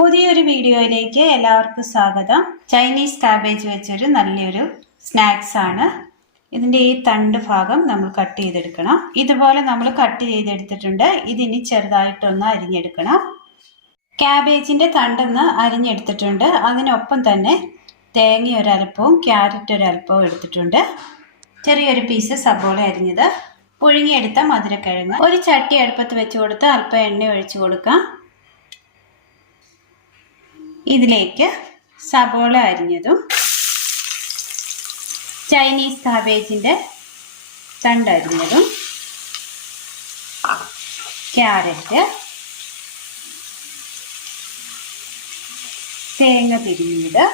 പുതിയൊരു വീഡിയോയിലേക്ക് എല്ലാവർക്കും സ്വാഗതം. ചൈനീസ് കാബേജ് വെച്ചൊരു നല്ലൊരു സ്നാക്സ് ആണ്. ഇതിൻ്റെ ഈ തണ്ട് ഭാഗം നമ്മൾ കട്ട് ചെയ്തെടുക്കണം. ഇതുപോലെ നമ്മൾ കട്ട് ചെയ്തെടുത്തിട്ടുണ്ട്. ഇതിനി ചെറുതായിട്ടൊന്ന് അരിഞ്ഞെടുക്കണം. കാബേജിൻ്റെ തണ്ടൊന്ന് അരിഞ്ഞെടുത്തിട്ടുണ്ട്. അതിനൊപ്പം തന്നെ തേങ്ങ ഒരൽപ്പവും ക്യാരറ്റ് ഒരൽപ്പവും എടുത്തിട്ടുണ്ട്. ചെറിയൊരു പീസ് സബോള അരിഞ്ഞത്, പുഴുങ്ങിയെടുത്ത മധുരക്കിഴങ്ങ്. ഒരു ചട്ടി അടുപ്പത്ത് വെച്ച് കൊടുത്ത് അല്പം എണ്ണ ഒഴിച്ചു കൊടുക്കാം. ഇതിലേക്ക് സബോള അരിഞ്ഞതും ചൈനീസ് കാബേജിൻ്റെ തണ്ട് അരിഞ്ഞതും ക്യാരറ്റ്, തേങ്ങ തിരിഞ്ഞത്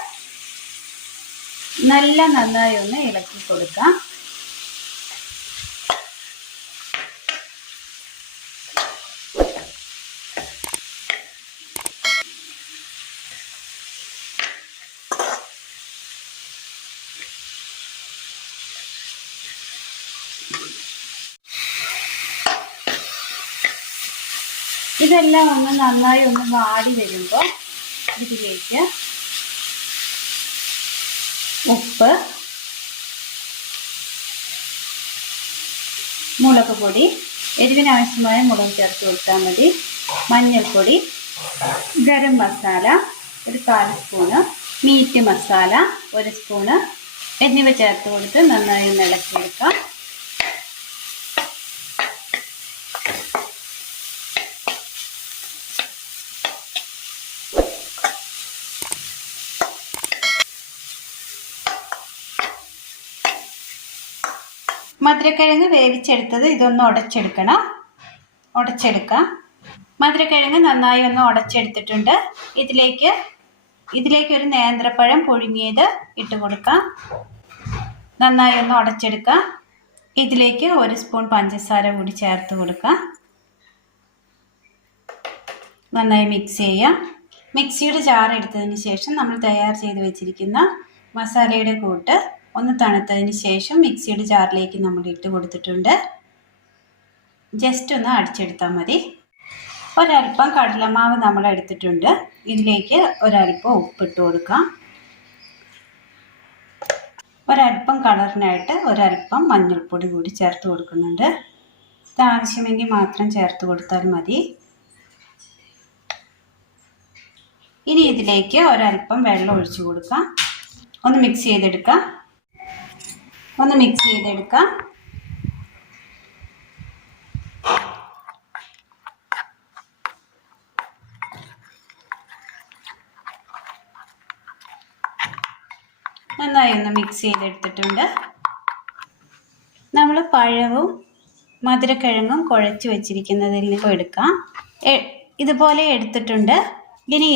നന്നായി ഒന്ന് ഇളക്കി കൊടുക്കാം. ഇതെല്ലാം ഒന്ന് നന്നായി ഒന്ന് വാടി വരുമ്പോൾ ഇതിലേക്ക് ഉപ്പ്, മുളക് പൊടി, എരിവിനാവശ്യമായ മുളക് ചേർത്ത് കൊടുത്താൽ മതി, മഞ്ഞൾപ്പൊടി, ഗരം മസാല ഒരു 1/4 സ്പൂണ്, മീറ്റ് മസാല 1 സ്പൂണ് എന്നിവ ചേർത്ത് കൊടുത്ത് നന്നായി ഒന്ന് ഇളക്കിയെടുക്കാം. മധുരക്കിഴങ്ങ് വേവിച്ചെടുത്തത് ഇതൊന്ന് ഉടച്ചെടുക്കാം. മധുരക്കിഴങ്ങ് നന്നായി ഒന്ന് ഉടച്ചെടുത്തിട്ടുണ്ട്. ഇതിലേക്ക് ഒരു നേന്ത്രപ്പഴം പുഴുങ്ങിയത് ഇട്ട് കൊടുക്കാം. നന്നായി ഒന്ന് ഉടച്ചെടുക്കാം. ഇതിലേക്ക് 1 സ്പൂൺ പഞ്ചസാര കൂടി ചേർത്ത് കൊടുക്കാം. നന്നായി മിക്സ് ചെയ്യാം. മിക്സിയുടെ ജാർ എടുത്തതിന് ശേഷം നമ്മൾ തയ്യാർ ചെയ്ത് വെച്ചിരിക്കുന്ന മസാലയുടെ കൂട്ട് ഒന്ന് തണുത്തതിന് ശേഷം മിക്സിയുടെ ജാറിലേക്ക് നമ്മൾ ഇട്ട് കൊടുത്തിട്ടുണ്ട്. ജസ്റ്റ് ഒന്ന് അടിച്ചെടുത്താൽ മതി. ഒരൽപ്പം കടലമാവ് നമ്മൾ എടുത്തിട്ടുണ്ട്. ഇതിലേക്ക് ഒരൽപ്പം ഉപ്പിട്ട് കൊടുക്കാം. ഒരൽപ്പം കളറിനായിട്ട് ഒരൽപ്പം മഞ്ഞൾപ്പൊടി കൂടി ചേർത്ത് കൊടുക്കുന്നുണ്ട്. ഇത് ആവശ്യമെങ്കിൽ മാത്രം ചേർത്ത് കൊടുത്താൽ മതി. ഇനി ഇതിലേക്ക് ഒരൽപ്പം വെള്ളം ഒഴിച്ചു കൊടുക്കാം. ഒന്ന് മിക്സ് ചെയ്തെടുക്കാം. നന്നായി ഒന്ന് മിക്സ് ചെയ്തെടുത്തിട്ടുണ്ട്. നമ്മൾ പഴവും മധുരക്കിഴങ്ങും കുഴച്ച് വെച്ചിരിക്കുന്നതിൽ നിന്നും എടുക്കാം. ഇതുപോലെ എടുത്തിട്ടുണ്ട്. ഇനി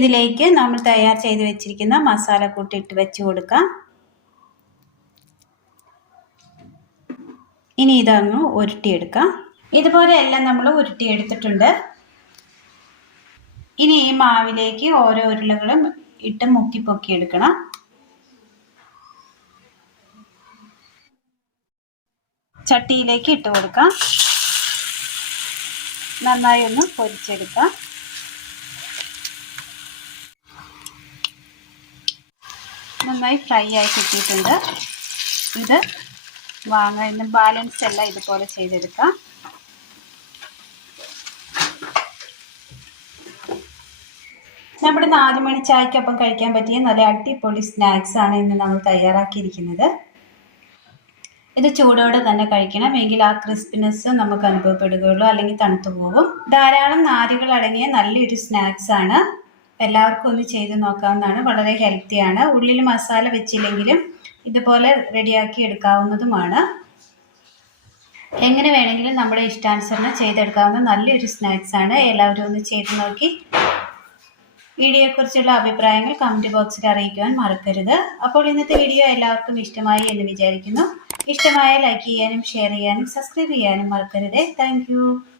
ഇതിലേക്ക് നമ്മൾ തയ്യാർ ചെയ്ത് വെച്ചിരിക്കുന്ന മസാലക്കൂട്ട് ഇട്ട് വെച്ച് കൊടുക്കാം. ഇനി ഇതങ്ങ് ഉരുട്ടിയെടുക്കാം. ഇതുപോലെ എല്ലാം നമ്മൾ ഉരുട്ടിയെടുത്തിട്ടുണ്ട്. ഇനി ഈ മാവിലേക്ക് ഓരോ ഉരുളകളും ഇട്ട് മുക്കി പൊക്കിയെടുക്കണം. ചട്ടിയിലേക്ക് ഇട്ട് കൊടുക്കാം. നന്നായി ഒന്ന് പൊരിച്ചെടുക്കാം. നന്നായി ഫ്രൈ ആയി കിട്ടിയിട്ടുണ്ട്. ഇത് ഇന്ന് ബാലൻസ് എല്ലാം ഇതുപോലെ ചെയ്തെടുക്കാം. നമ്മുടെ 4 മണി ചായക്കൊപ്പം കഴിക്കാൻ പറ്റിയ നല്ല അടിപൊളി സ്നാക്സ് ആണ് ഇന്ന് നമ്മൾ തയ്യാറാക്കിയിരിക്കുന്നത്. ഇത് ചൂടോടെ തന്നെ കഴിക്കണം, എങ്കിൽ ആ ക്രിസ്പിനെസ് നമുക്ക് അനുഭവപ്പെടുകയുള്ളൂ, അല്ലെങ്കിൽ തണുത്തു പോകും. ധാരാളം നാരുകൾ അടങ്ങിയ നല്ലൊരു സ്നാക്സ് ആണ്. എല്ലാവർക്കും ഒന്ന് ചെയ്ത് നോക്കാവുന്നതാണ്. വളരെ ഹെൽത്തിയാണ്. ഉള്ളിൽ മസാല വെച്ചില്ലെങ്കിലും ഇതുപോലെ റെഡിയാക്കി എടുക്കാവുന്നതുമാണ്. എങ്ങനെ വേണമെങ്കിലും നമ്മുടെ ഇഷ്ടാനുസരണം ചെയ്തെടുക്കാവുന്ന നല്ലൊരു സ്നാക്സ് ആണ്. എല്ലാവരും ഒന്ന് ചെയ്ത് നോക്കി വീഡിയോയെക്കുറിച്ചുള്ള അഭിപ്രായങ്ങൾ കമൻറ്റ് ബോക്സിൽ അറിയിക്കുവാൻ മറക്കരുത്. അപ്പോൾ ഇന്നത്തെ വീഡിയോ എല്ലാവർക്കും ഇഷ്ടമായി എന്ന് വിചാരിക്കുന്നു. ഇഷ്ടമായ ലൈക്ക് ചെയ്യാനും ഷെയർ ചെയ്യാനും സബ്സ്ക്രൈബ് ചെയ്യാനും മറക്കരുത്. താങ്ക്